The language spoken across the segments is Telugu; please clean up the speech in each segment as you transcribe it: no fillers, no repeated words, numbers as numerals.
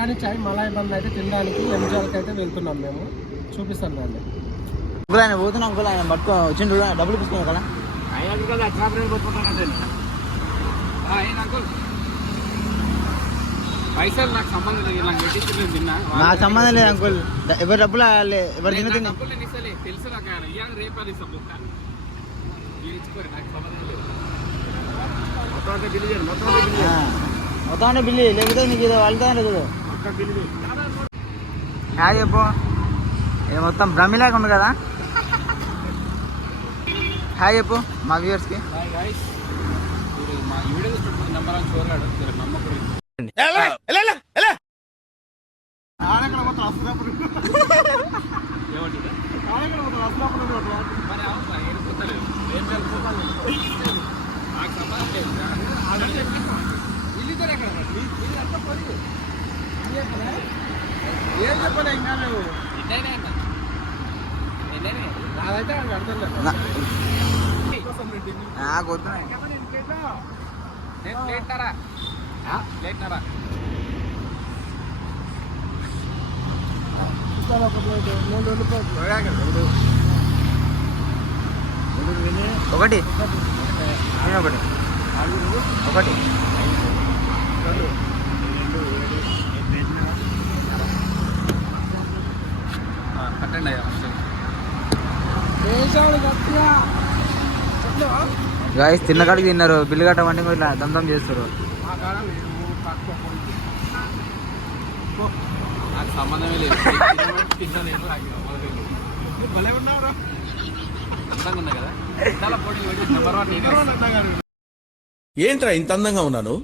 బిర్యానీ చాయ్ మలాయ్ బంద్ అయితే తినడానికి ఎంజాయ్కి అయితే వెళ్తున్నాం మేము. చూపిస్తాను రండి. ఆయన పోతున్నాం అంకుల్, ఆయన పట్టుకో వచ్చిండు డబ్బులు తీసుకున్నాం కదా. పైసలు నాకు సంబంధం లేదు, నాకు సంబంధం లేదు అంకుల్. ఎవరి డబ్బులు ఎవరు తిన్న తిన్నా తెలుసు నాకు. రేపు మొత్తం అంటే బిల్లు లేకపోతే నీకు ఇది వాళ్ళతో చూడు. యాడ్ చెప్పు. ఇది మొత్తం బ్రహ్మిలాగా ఉంది కదా. హాయ్ చెప్పు మా వ్యూవర్స్కి. మా వీడియో నెంబర్ అని చూడగాడు నమ్మకం. ఏం చెప్పలే ఇంకా నువ్వు నాదైతే అర్థం లేదు. నాకు వద్దున్నాయి. ఒకటి ఒకటి కట్టండి అయ్యా. గాయస్ తిన్న కాడికి తిన్నారు. బిల్లు కట్టమంటే ఇట్లా దంతం చేస్తారు. నాకు సంబంధమే లేదు. అందంగా ఉన్నా కదా. ఏంట్రా ఇంత అందంగా ఉన్నాను?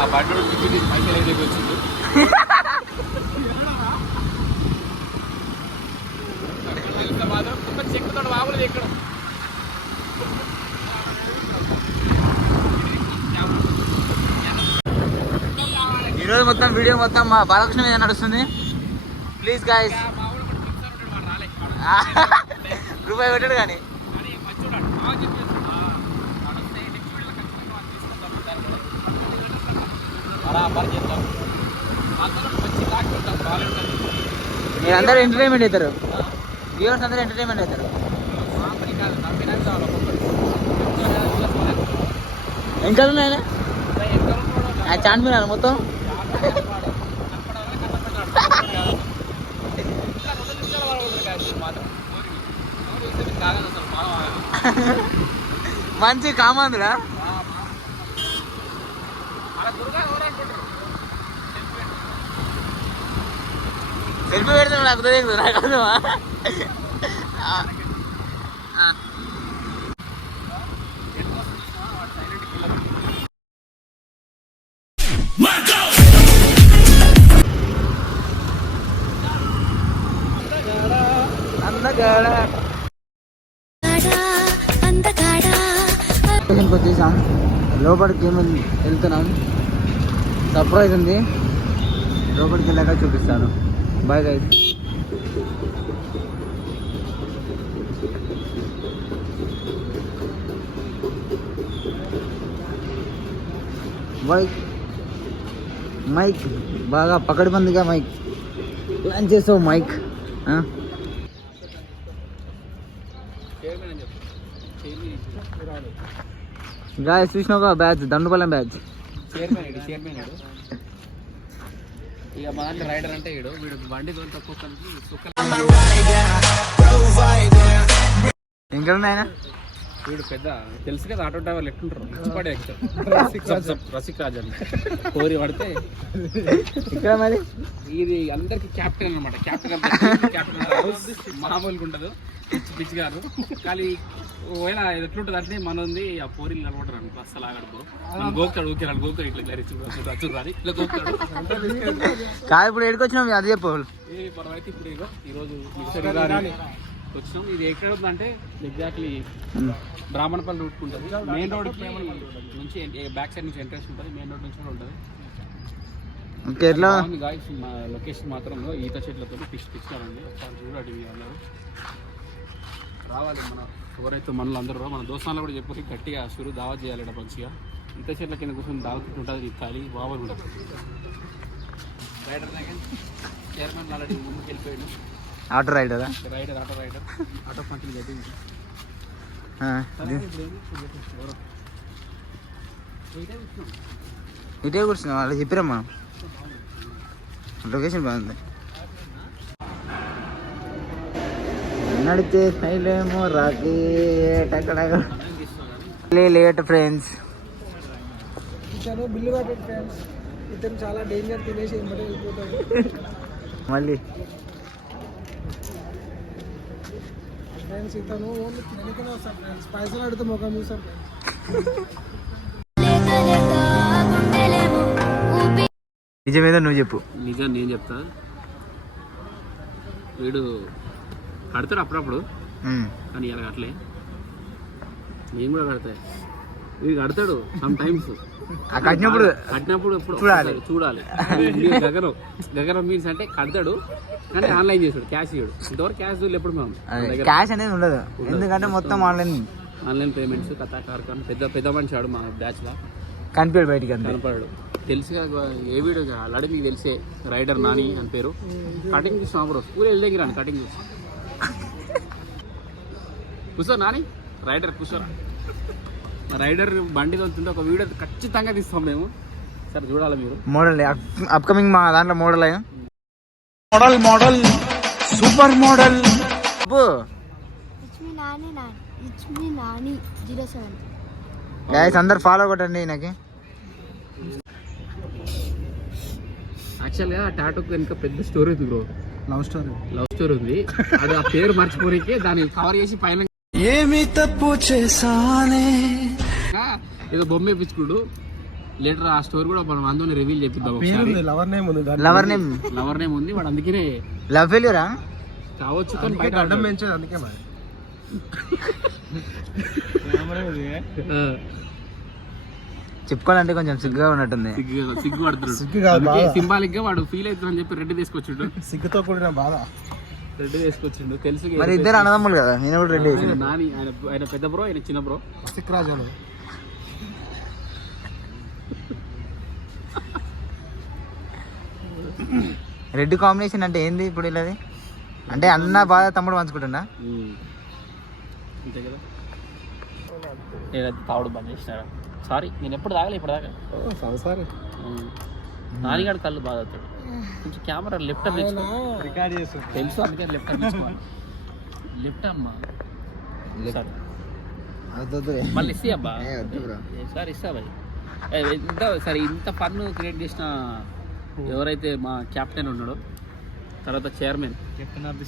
ఆ బండి టికెట్ పైసలు ఏదైతే వచ్చింది. మాత్రం చెక్కుతో బాబులు ఎక్కడం. ఈరోజు మొత్తం వీడియో మొత్తం మా బాలకృష్ణ మీద నడుస్తుంది. Please guys. రూపాయి పెట్టాడు కానీ మీరందరూ ఎంటర్టైన్మెంట్ అవుతారు. వ్యూవర్స్ అందరూ ఎంటర్టైన్మెంట్ అవుతారు. ఇంకా ఉన్నాయన ఛాన్స్ మీద మొత్తం. మంచి కామాందుడా. సెల్ఫీ పెడతాను నాకు తెలియదు. నాకు అర్థమా. వచ్చేసాం. లోపలికి ఏమైంది వెళ్తున్నాం, సర్ప్రైజ్ ఉంది, లోపలికి వెళ్ళాక చూపిస్తాను. Bye guys. మైక్ బాగా పకడ్బందీగా మైక్ ప్లాన్ చేసావు మైక్. గాయస్ చూసినావు బ్యాచ్, దండుపల్లెం బ్యాచ్. చైర్మన్ ఇక మా దాంట్లో రైడర్ అంటే వీడు బండి తక్కువ ఇంకా ఆయన వీడు పెద్ద తెలుసు కదా, ఆటో డ్రైవర్లు ఎట్లుంటారు, పడే రసిక్ రాజ్ అని కోరి పడితే ఇక్కడ మరి ఇది అందరికి క్యాప్టెన్ అనమాట. క్యాప్టెన్ మామూలుగా ఉండదు, పిచ్చి గారు. కానీ ఒకవేళ ఎట్లుంటుంది అంటే మనది ఆ పోరీలు నిలబడరు అనుకో, అస్సలు ఆగడుకో, గోపుతాడు ఊకిరాడు, గోపుతాడు ఇట్లా చూడాలి, ఇట్లా గోపుతాడు. కాదు ఇప్పుడు ఎడుకొచ్చినాం అది చెప్పు. మనమైతే ఇప్పుడు ఈరోజు వచ్చినాం. ఇది ఎక్కడ ఉందంటే ఎగ్జాక్ట్లీ బ్రాహ్మణపల్లి రూట్ ఉంటుంది. మెయిన్ రోడ్ నుంచి బ్యాక్ సైడ్ నుంచి ఎంట్రెన్స్ ఉంటుంది, మెయిన్ రోడ్ నుంచి కూడా ఉంటుంది. గాయస్ మా లొకేషన్ మాత్రం ఈత చెట్లతో పిచ్చినారండి, చూడండి అందరూ రావాలి. మన ఎవరైతే మనలో అందరూ మన దోస్తాలు కూడా చెప్పి గట్టిగా షురు దావత్ చేయాలి. మంచిగా ఈత చెట్ల కింద కూర్చొని దావత్ ఉంటుంది, ఖాళీ బాగా ఉంటుంది. రైడర్ దగ్గర చైర్మన్ ఆల్రెడీ ముందుకు వెళ్ళిపోయాడు. ఆటో రైడరా? రైడర్ ఆటో పంచులు గట్టి ఇటే కూర్చున్నాం, వాళ్ళు చెప్పిరా మనం. లొకేషన్ బాగుంది. నడితే సైలేమో రాకి లేట్ ఫ్రెండ్స్. ఇతను బిల్లు కట్టాడు ఫ్రెండ్స్, ఇతను చాలా డేంజర్, తినేసి వెంబడే వెళ్ళిపోతాడు మళ్ళీ. ఫ్రెండ్స్ ఇతను ఓన్లీ తినకనే వస్తాడు ఫ్రెండ్స్, పైసలు అడిగితే ముఖం చూస్తాడు. నిజమేదో నువ్వు చెప్పు. నిజం నేను చెప్తా. వీడు కడతాడు అప్పుడప్పుడు, కానీ ఇలా కట్టలే. నేను కూడా కడతాయి, వీడు కడతాడు సమ్ టైమ్స్. కట్టినప్పుడు ఎప్పుడు చూడాలి. గగనం మీన్స్ అంటే కడతాడు కానీ ఆన్లైన్ చేస్తాడు, క్యాష్ ఇవ్వడు. ఇంతవరకు క్యాష్ ఎప్పుడు మేము క్యాష్ అనేది ఉండదు, ఎందుకంటే మొత్తం ఆన్లైన్ పేమెంట్స్ కథా కార్ఖాన్. పెద్ద మనిషి ఆడు మా బ్యాచ్ లా, కనిపాడు బయటికి, కనపడాడు. తెలుసు ఏ వీడియో ఆల్రెడీ మీకు తెలిసే, రైడర్ నాని అని పేరు. కటింగ్ చూసిన అప్పుడు స్కూల్ వెళ్ళి దగ్గర కటింగ్ చూసి కూర్చో నాని, రైడర్ కూర్చోరా. రైడర్ బండి తోలుతుంటే ఒక వీడియో ఖచ్చితంగా తీస్తాం మేము. సరే చూడాలి మీరు. మోడల్ అప్కమింగ్ మా దాంట్లో model model super model. Guys అందరు ఫాలో కొట్టండి నాకు. యాక్చువల్గా టాటూకి వెనుక పెద్ద స్టోరీ ఉంది బ్రో, లవ్ స్టోరీ ఉంది. అది ఆ పేరు మర్చిపోరికే దాన్ని కవర్ చేసి పైన ఏమి తప్పు చేసానే ఏదో బొమ్మ వేయించుకుడు. లేటర్ ఆ స్టోరీ కూడా మనం అందులో రివీల్ చేపిద్దాం. లవర్ నేమ్ ఉంది వాడు, అందుకనే లవ్ ఫెయిల్యూరా కావచ్చు. కానీ బయట అడ్డం పెంచేది అందుకే మరి. చెప్పుకోవాలంటే కొంచెం సిగ్గుగా ఉన్నట్టుంది. సిగ్గు సింబాలిక్ గా వాడు ఫీల్ అవుతుందని చెప్పి రెడ్డి తీసుకొచ్చిండు. సిగ్గుతో కూడిన బాధ రెడ్డి తీసుకొచ్చిండు. తెలుసు మరి ఇద్దరు అన్నదమ్ములు కదా, నేను కూడా రెడ్డి. నాని ఆయన పెద్ద బ్రో, ఆయన చిన్న బ్రో. సిక్రాజ్ అని రెడ్డి కాంబినేషన్ అంటే ఏంది ఇప్పుడు ఇలాది? అంటే అన్న బాధ తమ్ముడు పంచుకుంటున్నా అంతే కదా. తావుడు బంద్ చేసినారా? సారీ, నేను ఎప్పుడు తాగలే ఇప్పుడు దాకా. నానిగాడు కళ్ళు బాగా అవుతాడు. కొంచెం కెమెరా లెఫ్ట్ రికార్డ్ చేస్తాడు తెలుసు, అందుకే లెఫ్ట్ అమ్మా. మళ్ళీ ఇస్తా అబ్బా, సార్ ఇస్తా భయ్. సరే ఇంత ఫన్ క్రియేట్ చేసిన ఎవరైతే మా కెప్టెన్ ఉన్నాడో, తర్వాత చైర్మన్ ఆఫ్ ది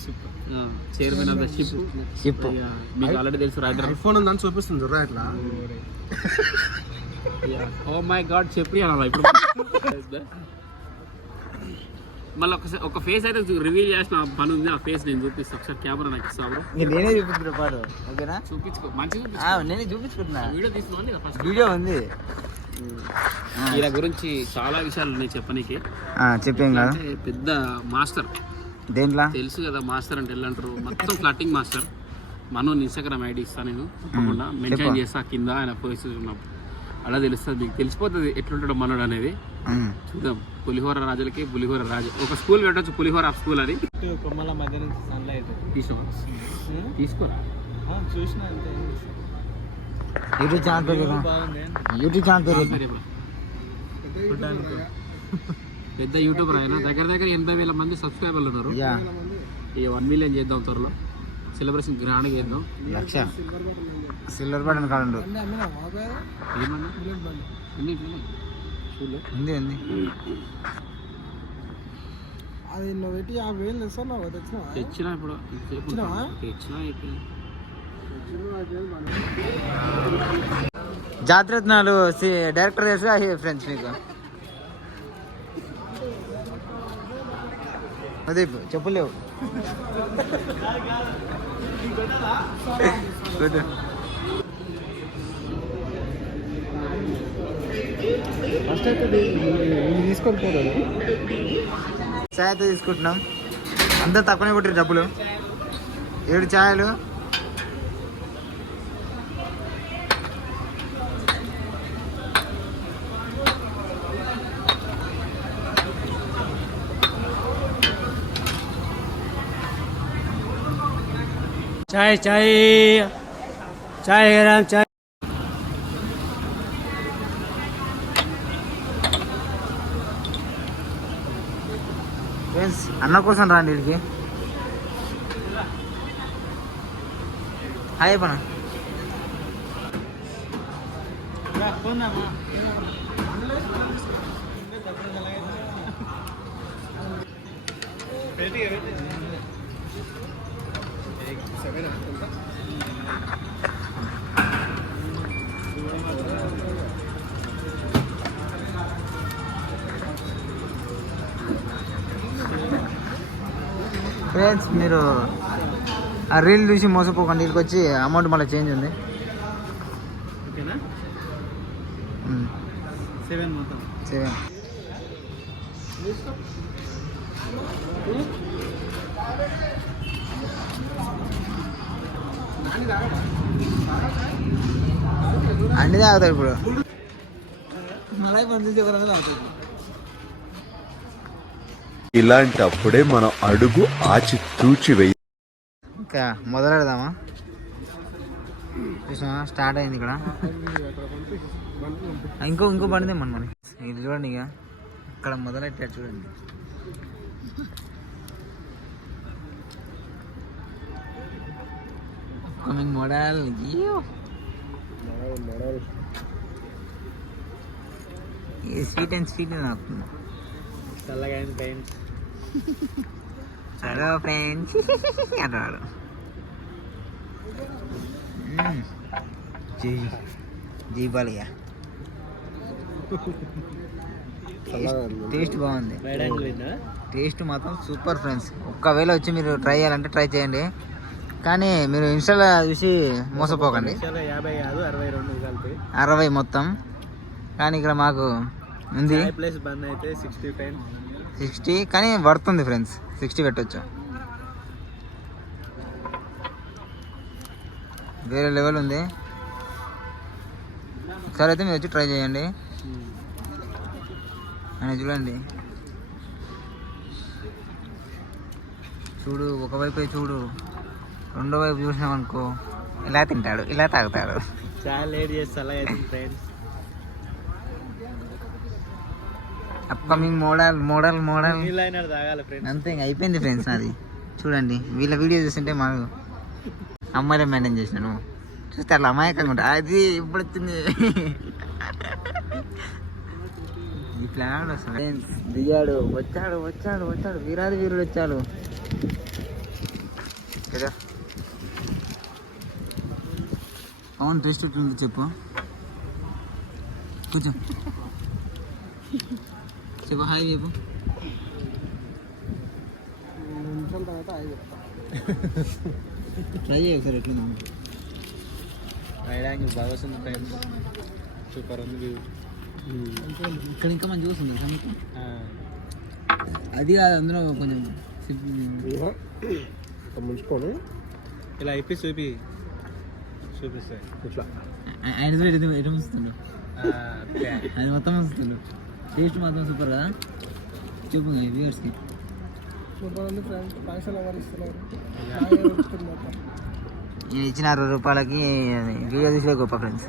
షిప్ మీకు ఆల్రెడీ తెలుసు. రైడర్ ఫోన్ ఉందని చూపిస్తుంది ఇట్లా. ఓ మై గాడ్ చెప్పి అనాలి ఇప్పుడు. మళ్ళీ ఒక ఫేస్ అయితే రివీల్ చేసిన పని ఉంది. ఆ ఫేస్ నేను చూపిస్తాను ఒకసారి. కెమెరా నాకు ఇస్తాను. నేనే చూపించిన పాడు ఓకేనా? చూపించుకో మంచిగా. నేనే చూపించుకుంటున్నా. వీడియో తీసుకున్నాను కదా ఫస్ట్. వీడియో ఉంది. ఈయన గురించి చాలా విషయాలు ఉన్నాయి చెప్పనీకి. చెప్పేం కదా. పెద్ద మాస్టర్ దేంట్లో తెలుసు కదా. మాస్టర్ అంటే ఎల్లంటారు మొత్తం ఫ్లట్టింగ్ మాస్టర్. మనం ఇన్స్టాగ్రామ్ ఐడి ఇస్తాను నేను తప్పకుండా మెన్షన్ చేస్తా కింద. ఆయన పోయిస్ ఉన్నప్పుడు అలా తెలుస్తుంది మీకు, తెలిసిపోతుంది ఎట్లుంటాడు మనోడు అనేది. చూద్దాం. పులిహోర రాజులకి పులిహోర రాజు ఒక స్కూల్ పెట్టచ్చు, పులిహోర స్కూల్ అని. కొమ్మల మధ్య నుంచి సన్లైట్ తీసుకోరా చూసిన యూట్యూబ్ ఛానల్ పేరు యూట్యూబ్ ఛానల్ పేరు పెద్ద యూట్యూబర్ ఆయన. దగ్గర 80,000 మంది సబ్స్క్రైబర్లు ఉన్నారు. ఇక 1 మిలియన్ చేద్దాం త్వరలో. సెలబ్రేషన్ గ్రాండ్గా చేద్దాం. 1,00,000 సిల్వర్ బటన్ కాడు ఏమన్నా ఉంది ఉంది. అది నువ్వు పెట్టి 50,000 తెస్తున్నావు. తెచ్చినా ఇప్పుడు తెచ్చినా అయిపోయింది. జాతరత్నాలు డైరెక్టర్ తెలుసుగా ఫ్రెండ్స్ మీకు. అదే చెప్పలేవు. ఫస్ట్ అయితే తీసుకొని పోలేదు. చాయ్ అయితే తీసుకుంటున్నాం. అంతా తక్కువనే కొట్టారు డబ్బులు. 7 ఛాయలు. चाय चाय चाय राम चाय. ఫ్రెండ్స్ అన్న కోసం రండి వీళ్ళకి. హాయ్ పన ఫ్రెండ్స్ మీరు ఆ రీల్ చూసి మోసపోకండి. వీళ్ళకి వచ్చి అమౌంట్ మళ్ళీ చేంజ్ ఉంది. ఓకేనా? 7 మొత్తం 7. అన్నీ తాగుతాడు ఇప్పుడు. మళ్ళీ పంపించి ఎవరైనా తాగుతాడు. ఇలాంటప్పుడే మనం అడుగు ఆచి తూచి వెయ్యి. ఇంకా మొదలెడదామా? చూసా స్టార్ట్ అయింది ఇక్కడ. ఇంకో బండి తెమ్మని మరి. ఇది చూడండి ఇక ఇక్కడ మొదలెట్టాడు చూడండి. Coming model. Sweet and sweet నాకు చల్లగా ఫ్రెండ్స్. హలో ఫ్రెండ్స్ అంటాడు. జీ బాలియా. టేస్ట్ బాగుంది. టేస్ట్ మాత్రం సూపర్ ఫ్రెండ్స్. ఒక్కవేళ వచ్చి మీరు ట్రై చేయాలంటే ట్రై చేయండి. కానీ మీరు ఇన్స్టాలో చూసి మోసపోకండి. 50 కాదు 62 కలిపి 60 మొత్తం. కానీ ఇక్కడ మాకు ఉంది ప్లేస్ బంద్ అయితే 60. కానీ పడుతుంది ఫ్రెండ్స్. 60 పెట్టవచ్చు. వేరే లెవెల్ ఉంది. ఒకసారి అయితే మీరు వచ్చి ట్రై చేయండి. అని చూడండి. చూడు ఒకవైపు చూడు, రెండో వైపు చూసినాం అనుకో ఇలా తింటాడు, ఇలా తాగుతాడు. చాలా లేట్ చేస్తా అలా అవుతుంది ఫ్రెండ్స్. అప్కమింగ్ మోడల్ తాగాలి ఫ్రెండ్స్. అంతే ఇంకా అయిపోయింది ఫ్రెండ్స్. అది చూడండి. వీళ్ళ వీడియో చూస్తుంటే మాకు అమ్మాయిలే మెయింటైన్ చేసినాను. చూస్తే అట్లా అమాయకంగా ఉంటా. అది ఇప్పుడు వచ్చింది ఈ ప్లాన్. ఫ్రెండ్స్ దిగాడు. వచ్చాడు వీరాది వీరుడు వచ్చాడు కదా. అవును టేస్ట్ ఉంటుంది చెప్పు. కొంచెం చెప్పు. హాయ్ చెప్పు. నిమిషాల తర్వాత ఆగి చెప్తాను. ట్రై చేయ ఒకసారి ఎట్లుంది రాయడానికి బాగా వస్తుంది ఫ్రెండ్స్, సూపర్ ఉంది వ్యూ. ఇక్కడ ఇంకా మంచిగా వస్తుంది మీకు అది కాదు అందులో కొంచెం ముంచుకొని ఇలా అయిపోయి చూపిస్తాయి ఇట్లా. ఆయన ఎటు ముంచుతుండు ఆయన మొత్తం ముంచుతుండు. టేస్ట్ మాత్రం సూపర్ కదా, చెప్పు వ్యూవర్స్కి. సూపర్ ఉంది ఫ్రెండ్స్. పైసలు ఎవరు ఇస్తున్నారు? మొత్తం నేను ఇచ్చిన 60 రూపాయలకి వీడియో తీసే గొప్ప ఫ్రెండ్స్.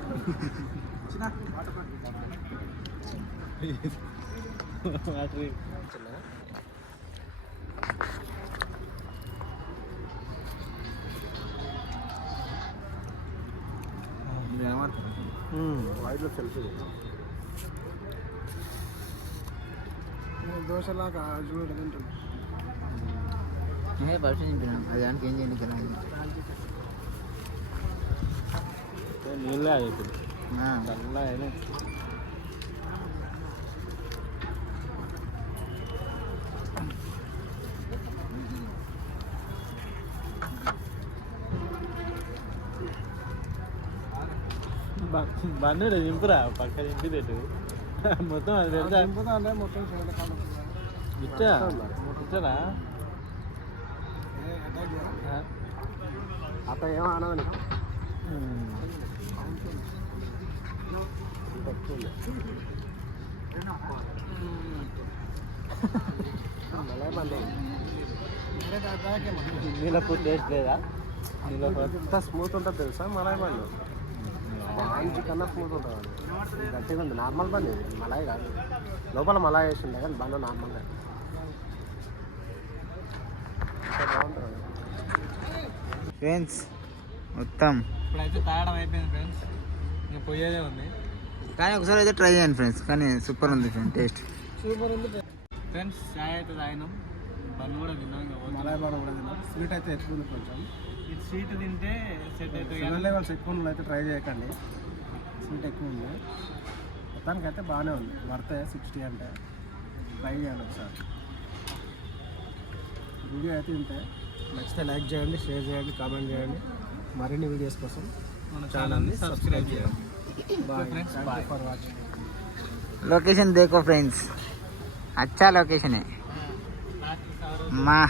వాయిలో సెల్ఫీ దోశలాగా చూడ తింటున్నా. పరిచయం చెప్పినాను అది దానికి ఏం చేయండి కదా నీళ్ళే అయిపోయింది చల్లగా అయినా. బండి దింపురా, పక్క దింపిదేటు మొత్తం అది పెడతా. దింపుతా అంటే మొత్తం చూడకాలం ఇచ్చా ఇచ్చారా అట్లా ఏమో అనదు. నీళ్ళకు టేస్ట్ లేదా? ఎంత స్మూత్ ఉంటుంది తెలుసా మలాయ్ బండి? మంచి కన్నా స్మూత్ ఉంటుంది. గట్టిగా ఉంది. నార్మల్ బండి ఇది, మలాయ్ కాదు. లోపల మలాయ్ వేసి ఉండే కానీ బండి నార్మల్గా బాగుంటుంది. ఫ్రెండ్స్ మొత్తం ఇప్పుడైతే తాగడం అయిపోయింది ఫ్రెండ్స్, ఇంకా పోయేదే ఉంది. కానీ ఒకసారి అయితే ట్రై చేయండి ఫ్రెండ్స్, కానీ సూపర్ ఉంది ఫ్రెండ్స్ టేస్ట్. సూపర్ ఉంది ఫ్రెండ్స్. చాయ్ అయితే తాగినాం, బన్ కూడా తిన్నాం. మలాయ్ బండి కూడా తిన్నాం. స్వీట్ అయితే ఎక్కువ ఉంది కొంచెం. ఇది స్వీట్ తింటే సెట్ అయితే షుగర్ లెవెల్స్ ఎక్కువ ఉన్నాయి అయితే ట్రై చేయకండి. స్వీట్ ఎక్కువ ఉంది. మొత్తానికైతే బాగానే ఉంది. వర్తే 60 అంటే ట్రై చేయండి ఒకసారి. వీడియో అయితే ఉంటే నచ్చితే లైక్ చేయండి, షేర్ చేయండి, కామెంట్ చేయండి. మరిన్ని వీడియోస్ కోసం మన ఛానల్ని సబ్స్క్రైబ్ చేయండి. Bye. Thank you for watching. Location देखो फ्रेंड्स, अच्छा लोकेशन है. माँ